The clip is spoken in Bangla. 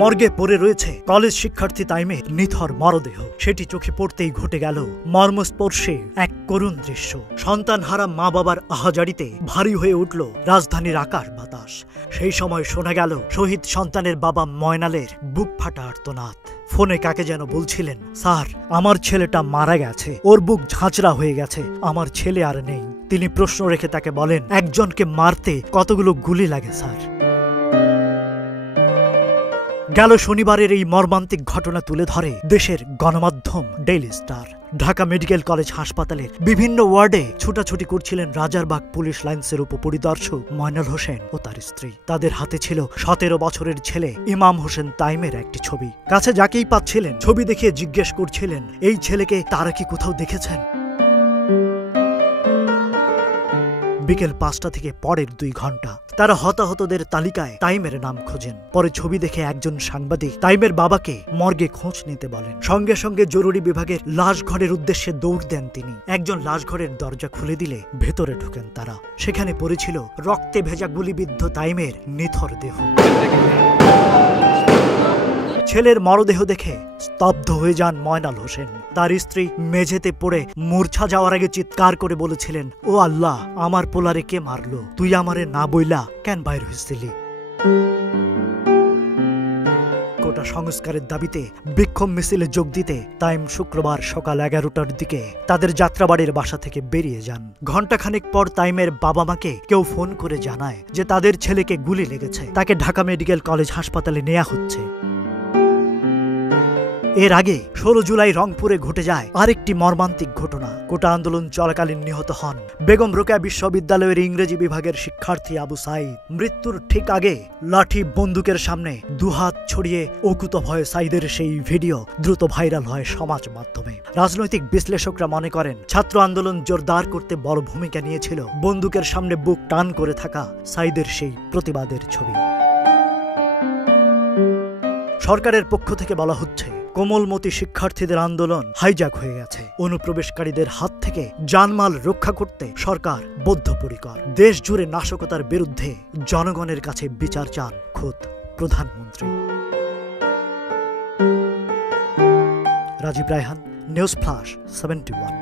মর্গে পড়ে রয়েছে কলেজ শিক্ষার্থী তাইমের নিথর মরদেহ। সেটি চোখে পড়তেই ঘটে গেল মর্মস্পর্শে এক করুণ দৃশ্য। সন্তানহারা মা বাবার আহাজারিতে ভারী হয়ে উঠল রাজধানীর আকাশ বাতাস। সেই সময় শোনা গেল শহীদ সন্তানের বাবা ময়নালের বুক ফাটা আর্তনাদ। ফোনে কাকে যেন বলছিলেন, স্যার আমার ছেলেটা মারা গেছে, ওর বুক ঝাঁচড়া হয়ে গেছে, আমার ছেলে আর নেই। তিনি প্রশ্ন রেখে তাকে বলেন, একজনকে মারতে কতগুলো গুলি লাগে স্যার? গেল শনিবারের এই মর্মান্তিক ঘটনা তুলে ধরে দেশের গণমাধ্যম daily star. Dhaka medical college হাসপাতালের বিভিন্ন ওয়ার্ডে ছুটাছুটি করছিলেন রাজারবাগ পুলিশ লাইন্সের উপপরিদর্শক ময়নাল হোসেন ও তার স্ত্রী। তাদের হাতে ছিল 17 বছরের ছেলে ইমাম হোসেন তাইমের একটি ছবি। কাছে যাকেই পাচ্ছিলেন ছবি দেখিয়ে জিজ্ঞেস করছিলেন, এই ছেলেকে তারা কি কোথাও দেখেছেন? বিকেল 5টা থেকে পরের 2 ঘন্টা তারা হতাহতদের তালিকায় তাইমের নাম খোঁজেন। পরে ছবি দেখে একজন সাংবাদিক তাইমের বাবাকে মর্গে খোঁজ নিতে বলেন। সঙ্গে সঙ্গে জরুরি বিভাগের লাশ ঘরের উদ্দেশ্যে দৌড় দেন তিনি। একজন লাশ ঘরের দরজা খুলে দিলে ভেতরে ঢোকেন তারা। সেখানে পড়েছিল রক্তে ভেজা গুলিবিদ্ধ তাইমের নিথর দেহ। ছেলের মরদেহ দেখে স্তব্ধ হয়ে যান ময়নাল হোসেন। তার স্ত্রী মেঝেতে পড়ে মূর্ছা যাওয়ার আগে চিৎকার করে বলেছিলেন, ও আল্লাহ, আমার পোলারে কে মারলো? তুই আমারে না বইলা কেন বাইর হইছিলি? কোটা সংস্কারের দাবিতে বিক্ষোভ মিছিলে যোগ দিতে তাইম শুক্রবার সকাল 11টার দিকে তাদের যাত্রাবাড়ির বাসা থেকে বেরিয়ে যান। ঘণ্টাখানেক পর তাইমের বাবা মাকে কেউ ফোন করে জানায় যে তাদের ছেলেকে গুলি লেগেছে, তাকে ঢাকা মেডিকেল কলেজ হাসপাতালে নেওয়া হচ্ছে। এর আগে 16 জুলাই রংপুরে ঘটে যায় আরেকটি মর্মান্তিক ঘটনা। কোটা আন্দোলন চলাকালীন নিহত হন বেগম রোকেয়া বিশ্ববিদ্যালয়ের ইংরেজি বিভাগের শিক্ষার্থী আবু সাইদ। মৃত্যুর ঠিক আগে লাঠি বন্দুকের সামনে দুহাত ছড়িয়ে অকুত ভয়ে সাইদের সেই ভিডিও দ্রুত ভাইরাল হয় সমাজ মাধ্যমে। রাজনৈতিক বিশ্লেষকরা মনে করেন ছাত্র আন্দোলন জোরদার করতে বড় ভূমিকা নিয়েছিল বন্দুকের সামনে বুক টান করে থাকা সাইদের সেই প্রতিবাদের ছবি। সরকারের পক্ষ থেকে বলা হচ্ছে, কোমলমতি শিক্ষার্থীদের আন্দোলন হাইজ্যাক হয়ে গেছে। অনুপ্রবেশকারীদের হাত থেকে জানমাল রক্ষা করতে সরকার বদ্ধপরিকর। দেশ জুড়ে নাশকতার বিরুদ্ধে জনগণের কাছে বিচার চান খোদ প্রধানমন্ত্রী। Rajib Raihan, news flash 71।